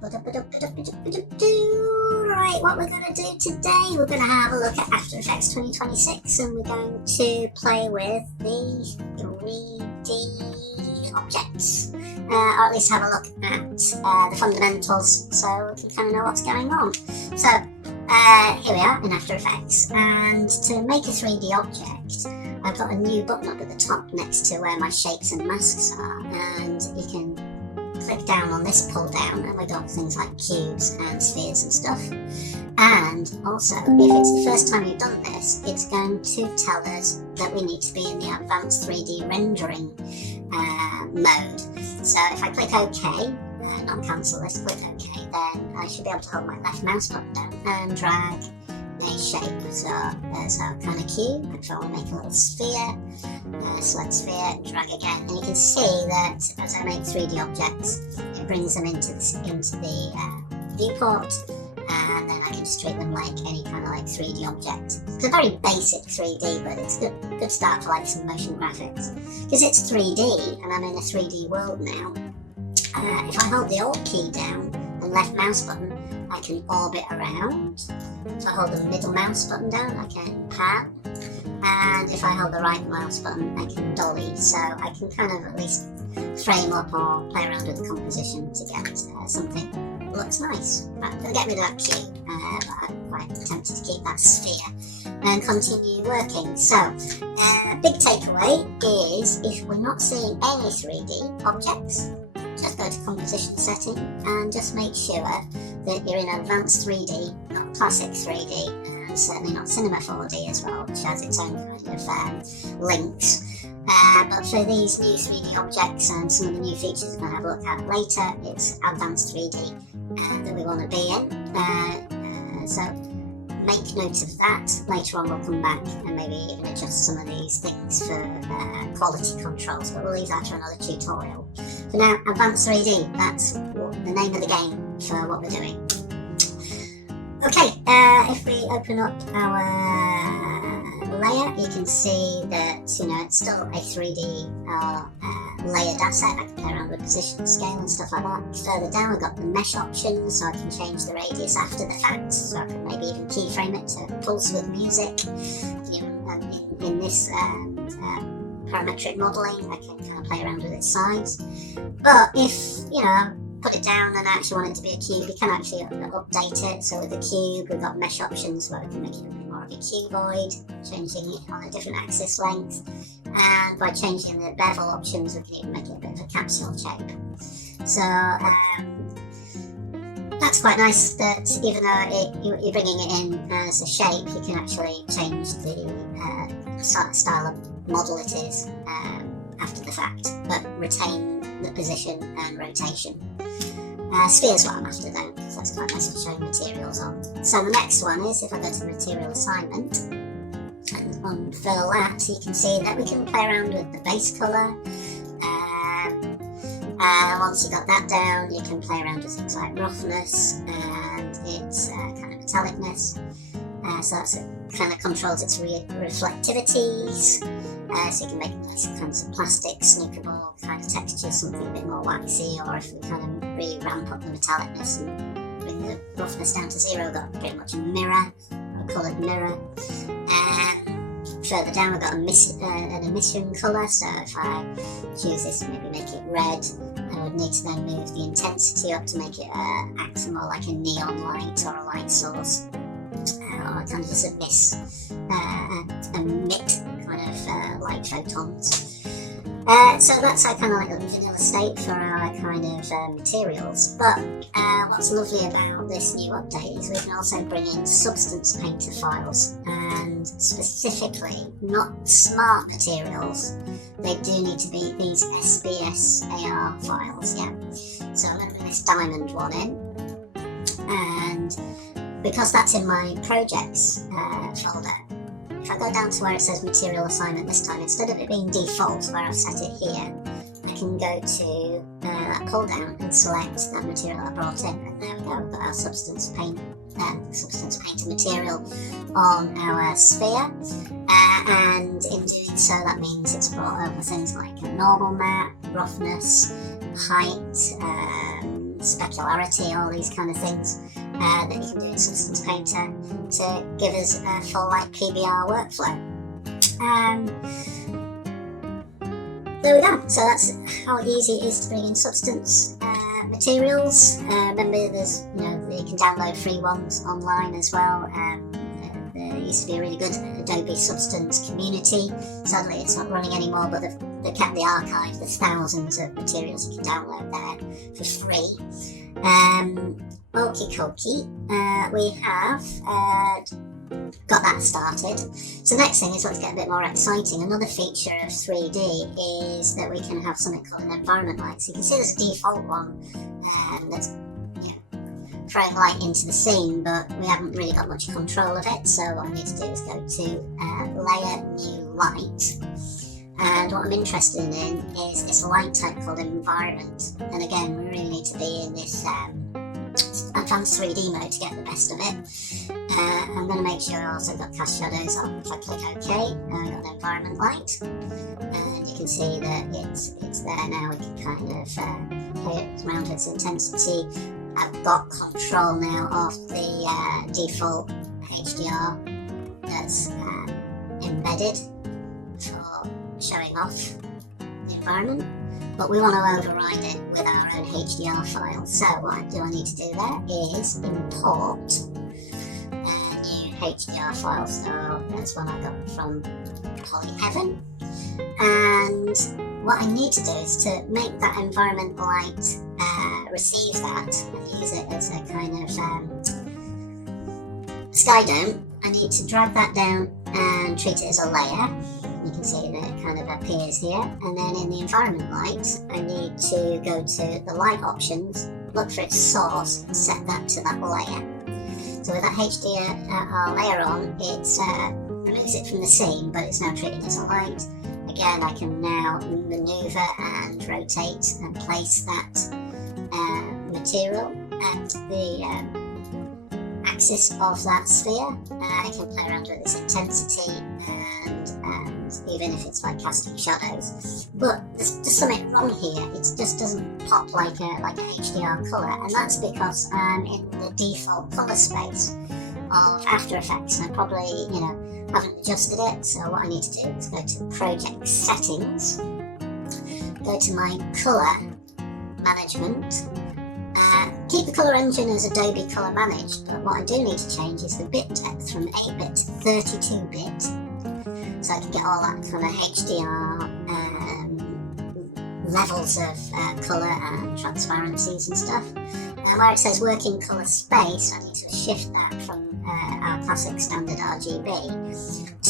Right, what we're going to do today, we're going to have a look at After Effects 2026 and we're going to play with the 3D objects, or at least have a look at the fundamentals so we can kind of know what's going on. So here we are in After Effects, and to make a 3D object I've got a new button up at the top next to where my shapes and masks are, and you can click down on this pull down and we've got things like cubes and spheres and stuff. And also, if it's the first time you've done this, it's going to tell us that we need to be in the advanced 3D rendering mode. So if I click OK, not cancel this, click OK, then I should be able to hold my left mouse button down and drag a shape. So there's our kind of cube. If I want to make a little sphere, select sphere, drag again, and you can see that as I make 3D objects, it brings them into the viewport, and then I can just treat them like any kind of like 3D object. It's a very basic 3D, but it's a good start for like some motion graphics. Because it's 3D, and I'm in a 3D world now, if I hold the Alt key down and left mouse button, I can orbit around. If I hold the middle mouse button down, I can pan. And if I hold the right mouse button, I can dolly. So I can kind of at least frame up or play around with the composition to get something that looks nice. Right, I'm going to get rid of that cube, but I'm quite tempted to keep that sphere and continue working. So, big takeaway is if we're not seeing any 3D objects, just go to composition setting and just make sure that you're in advanced 3D, not classic 3D, and certainly not cinema 4D as well, which has its own kind of links. But for these new 3D objects and some of the new features we're going to have a look at later, it's advanced 3D that we want to be in. So make note of that. Later on we'll come back and maybe even adjust some of these things for quality controls, but we'll leave that for another tutorial. For now, advanced 3D, that's the name of the game for what we're doing. Okay, if we open up our layer, you can see that, it's still a 3D layered asset. I can play around with position, scale and stuff like that. Further down we've got the mesh options, so I can change the radius after the fact, so I can maybe even keyframe it to pulse with music. In this parametric modelling, I can kind of play around with its size. But if, put it down and I actually want it to be a cube, you can actually update it. So with the cube, we've got mesh options where we can make it a bit more of a cuboid, changing it on a different axis length. And by changing the bevel options, we can even make it a bit of a capsule shape. So that's quite nice that even though you're bringing it in as a shape, you can actually change the style of model it is after the fact, but retain the position and rotation. Sphere's what I'm after though, because that's quite nice for showing materials on. So the next one is, if I go to material assignment and unfurl that, you can see that we can play around with the base colour. Once you've got that down, you can play around with things like roughness and its kind of metallicness. So that's kind of controls its reflectivities. So you can make nice kinds of plastic, snookable kind of texture, something a bit more waxy, or if we kind of really ramp up the metallicness and bring the roughness down to zero, we've got pretty much a mirror, or a coloured mirror. Further down we've got an emission colour, so if I choose this and maybe make it red, I would need to then move the intensity up to make it act more like a neon light or a light source. Or kind of just emit kind of light photons. So that's our kind of like a vanilla state for our kind of materials. But what's lovely about this new update is we can also bring in substance painter files, and specifically not smart materials. They do need to be these SBS AR files, yeah. So I'm going to bring this diamond one in, and because that's in my projects folder, if I go down to where it says material assignment this time, instead of it being default where I've set it here, I can go to that pull down and select that material I brought in, and there we go, we've got our substance painter material on our sphere, and in doing so that means it's brought over things like a normal map, roughness, height, specularity, all these kind of things that you can do in Substance Painter to give us a full like PBR workflow. There we go. So that's how easy it is to bring in Substance materials. Remember, there's you can download free ones online as well. There used to be a really good Adobe Substance community. Sadly, it's not running anymore, but they've kept the archive. There's thousands of materials you can download there for free. Okie dokie, we have got that started. So next thing is, let's get a bit more exciting. Another feature of 3D is that we can have something called an environment light. So you can see there's a default one that's throwing light into the scene, but we haven't really got much control of it. So what I need to do is go to Layer, New Light. And what I'm interested in is this light type called Environment. And again, we really need to be in this advanced 3D mode to get the best of it. I'm going to make sure I also got cast shadows on. If I click OK, now I've got an environment light, and you can see that it's there now. We can kind of play it around its intensity. I've got control now of the default HDR that's embedded for showing off the environment, but we want to override it with our own HDR file. So what do I need to do there is import a new HDR file. So that's one I got from Polyheaven, and what I need to do is to make that environment light receive that and use it as a kind of sky dome. I need to drag that down and treat it as a layer. You can see that it kind of appears here, and then in the environment light I need to go to the light options, look for its source and set that to that layer. So with that HDR layer on, it removes it from the scene, but it's now treated as a light. Again, I can now maneuver and rotate and place that material at the axis of that sphere. I can play around with its intensity and even if it's like casting shadows. But there's just something wrong here. It just doesn't pop like a HDR colour, and that's because I'm in the default colour space of After Effects, and I probably haven't adjusted it. So what I need to do is go to Project Settings, go to my Colour Management. Keep the colour engine as Adobe Colour Managed, but what I do need to change is the bit depth from 8-bit to 32-bit, so I can get all that kind of HDR levels of colour and transparencies and stuff. And where it says Working Colour Space, I need to shift that from our classic standard RGB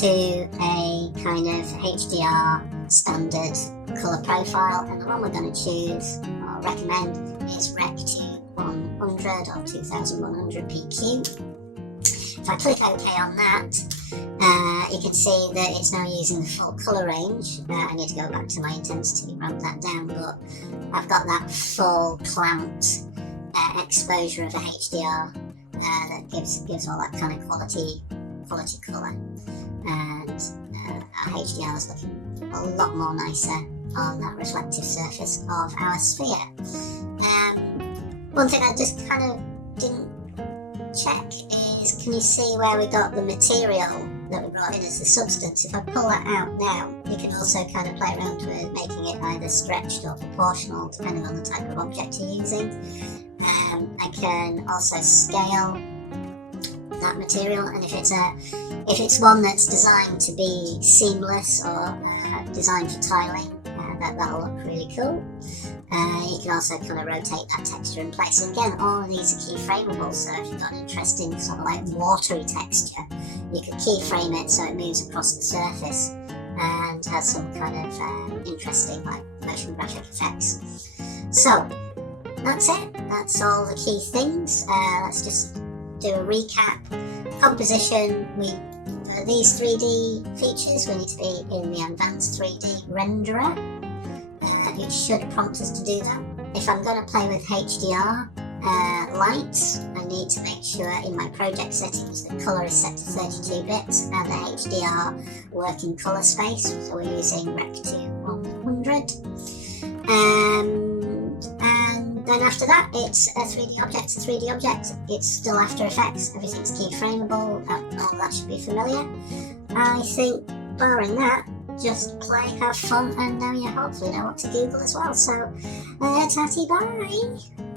to a kind of HDR standard colour profile, and the one we're going to choose or recommend is Rec 2100 or 2100 PQ. If I click OK on that, you can see that it's now using the full colour range. I need to go back to my intensity and ramp that down, but I've got that full clamped exposure of a HDR that gives all that kind of quality colour, and our HDR is looking a lot more nicer on that reflective surface of our sphere. One thing I just kind of didn't check is, can you see where we got the material that we brought in as the substance? If I pull that out now, you can also kind of play around with making it either stretched or proportional depending on the type of object you're using. I can also scale that material, and if it's one that's designed to be seamless or designed for tiling, that'll look really cool. You can also kind of rotate that texture in place. And again, all of these are keyframeable, so if you've got an interesting sort of like watery texture, you can keyframe it so it moves across the surface and has some kind of interesting like motion graphic effects. So that's it. That's all the key things. Let's just do a recap. Composition, for these 3D features, we need to be in the advanced 3D renderer. It should prompt us to do that. If I'm going to play with HDR lights, I need to make sure in my project settings the colour is set to 32 bits and the HDR working colour space, so we're using Rec 2100. And Then after that, it's a 3D object. It's a 3D object. It's still After Effects. Everything's keyframeable. All that should be familiar. I think, barring that, just play, have fun, and now you hopefully know what to Google as well. So, tatty bye!